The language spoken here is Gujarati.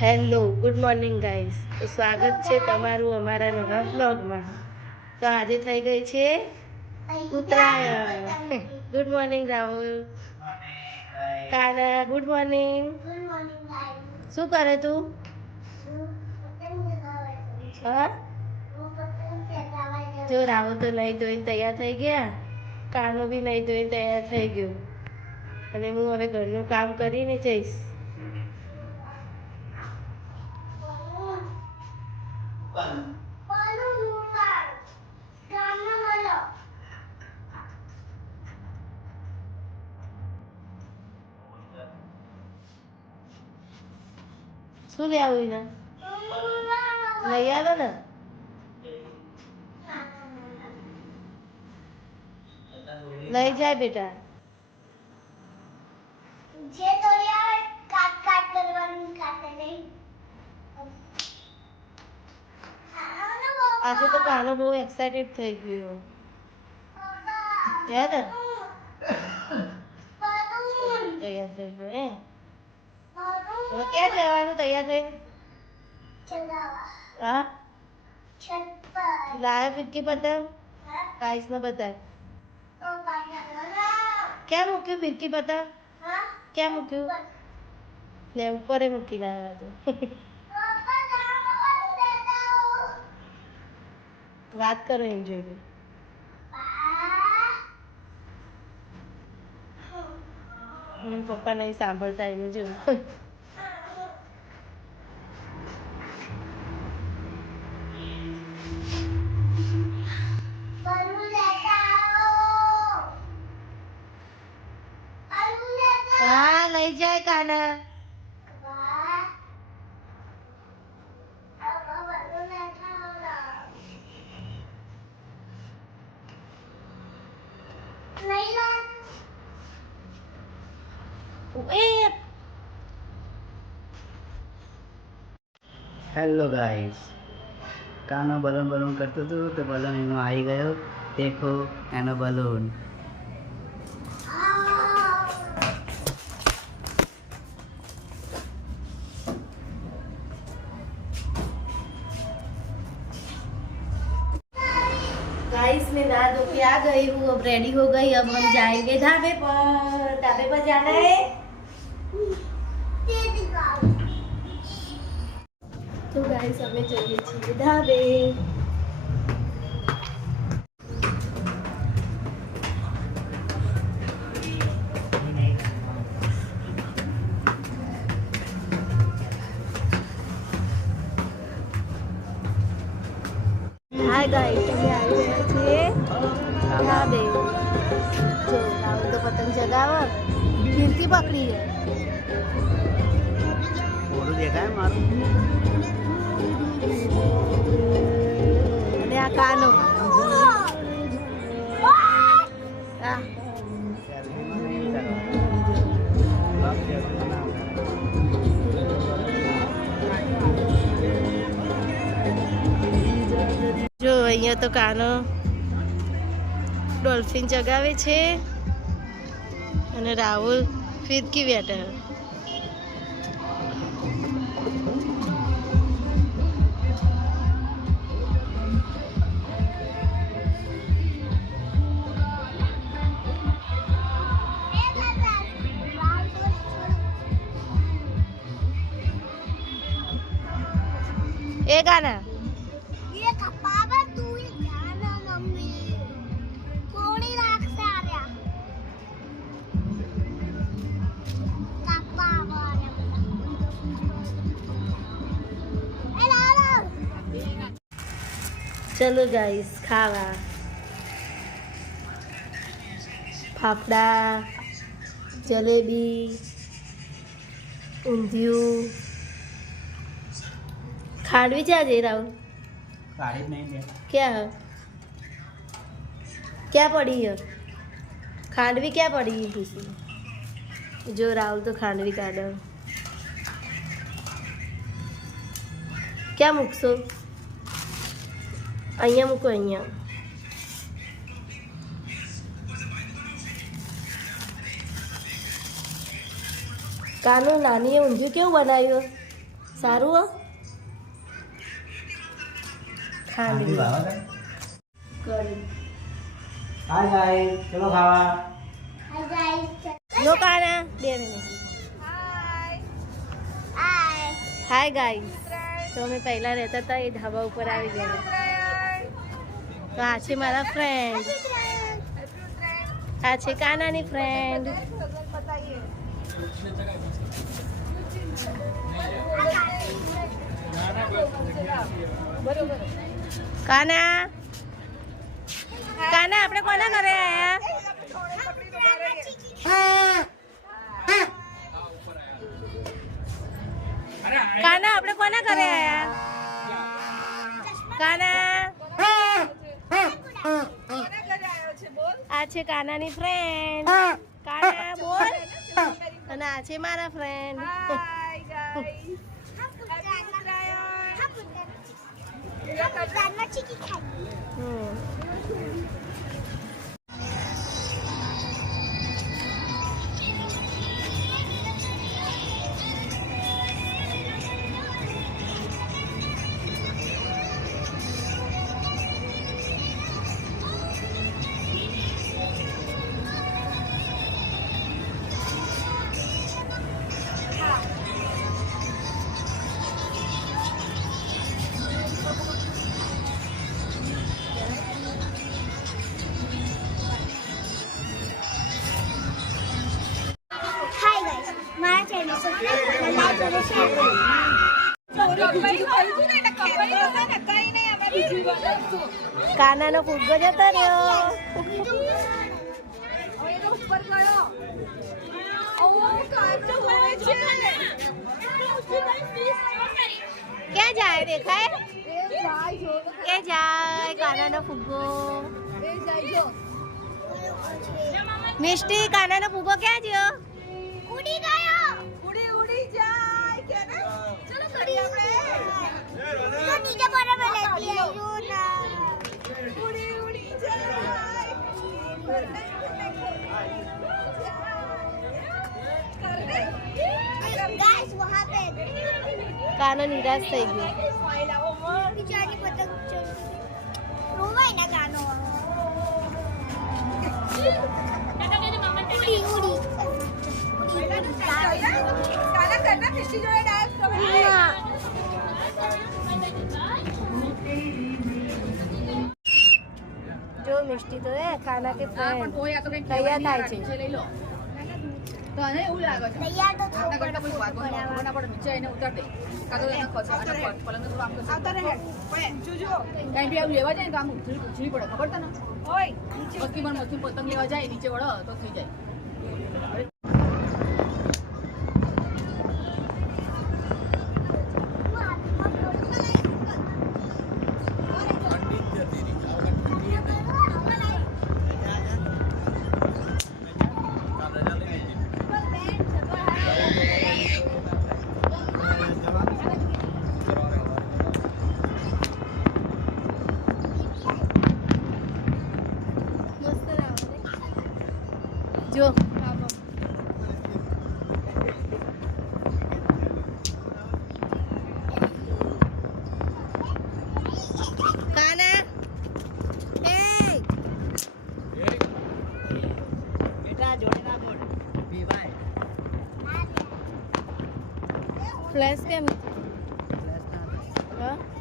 Hello good morning guys. તો સ્વાગત છે તમારું અમારા નવા બ્લોગમાં. તો આજે થઈ ગઈ છે Uttarayan. Good morning Rahul. Kana good morning. શું કરે તું? હા, જો રાહુલ તો નહીં ધોઈને તૈયાર થઈ ગયા, કાનો બી નહીં ધોઈને તૈયાર થઈ ગયો, અને હું હવે ઘરનું કામ કરીને જઈશ. શું લે આવું ને લઈ આવે ને. લઈ જાય બેટા. આજે તો કાનો બહુ એક્સાઇટેડ થઈ ગયો. યાદ ને? તૈયાર થઈ ગયો હે? હવે ક્યાં જવાનું તૈયાર થઈ? હા, લાયા ફિરકી પતંગ? ગાઈસ ને બતાય. ક્યાં મૂક્યું ફિરકી પતંગ? ક્યાં મૂક્યું? લે ઉપર મૂકી લાવ્યા તો. વાત કરો એન્જોય કરી. પપ્પા નહીં સાંભળતા એને જો. હા લઈ જાય કાના. હેલો ગાઈસ, કાનો બલૂન બલૂન કરતો હતો તો બલૂન એમાં આવી ગયો. દેખો એનો બલૂન. गाइस मैं नहा धो के आ गई हूँ, अब रेडी हो गई. अब हम जाएंगे ढाबे पर. ढाबे पर जाना है. तो गाइस हमें चाहिए છીએ ढाबे. हाय गाइस, અમે આવી ગયા છીએ ढाबे. જો રાહુલ તો પતંગ ચગાવે, ફિરકી પકડી છે. મોડું દેખાય મારું. અને આ કાનો. આ જો અહીંયા તો કાનો ડોલ્ફિન ચગાવે છે અને રાહુલ ફિરકી બેઠા. એ ગાના ચલો ગાઈસ ખાવા. ફાફડા, જલેબી, ઊંધિયું. ખાડવી છે આજે રાહુલ? ગાડી જ નહીં દે. क्या है? क्या पड़ी है? खांडवी क्या पड़ी है किसी? जो राहुल तो खांडवी काढ़ो. क्या મૂકશો? અહીંયા મૂકો. અહીંયા કાનો નાનીએ ઊંધિયું કેવું બનાવ્યું? સારું હો ખાંડી કરી હાય ગાઈસ ચલો ખાવા. લો કાના 2 મિનિટ હાય ગાઈસ તો અમે પહેલા રહેતા હતા એ ધાબા ઉપર આવી ગયા તો આ છે મારા ફ્રેન્ડ આ છે કાનાની ફ્રેન્ડ કાના કાના આપણે કોના ઘરે આયા કાના આપણે કોના ઘરે આયા કાના આ છે કાનાની ફ્રેન્ડ કાના બોલ અને આ છે મારા ફ્રેન્ડ કાનાનો ફૂગો જતો રહ્યો ક્યાં જાય દેખાય કે જાય કાનાનો ફૂગો મિષ્ટી કાનાનો ફૂગો ક્યાં ગયો ઉડી ગયો ઉડી જાય કે ને ચલો કરી આપણે તો નીચે પર લેતી આયો ના ઉડી જાય गाइस वहां पे कानो निराश થઈ ગયો બિચારી પતંગ રોવાય ના કાનો ઉડી કાના કરના મિષ્ટી જોડે ડાન્સ કરો જો મિષ્ટી તો હે કાના કે ફ્રેન્ડ તૈયાર થાય છે લઈ લો તો આને એવું લાગે છે તૈયાર તો આપના કરતા કોઈ વાત કોના પર નીચે આઈને ઉતાર દે કાતો એને ખસે અને પલંગ તો આમ કરશે આવતા રહે જોજો કઈ બી આવું લેવા જાય ને તો આમ ઉછળી પડે ખબર તને ઓય નીચે બસ્કી પર મસ્તી પતંગ લેવા જાય નીચે વળો તો થઈ જાય જો કાના એ બેટા જોડે ના બોલ પીવાય ફ્લેશ કેમ ફ્લેશ ના હા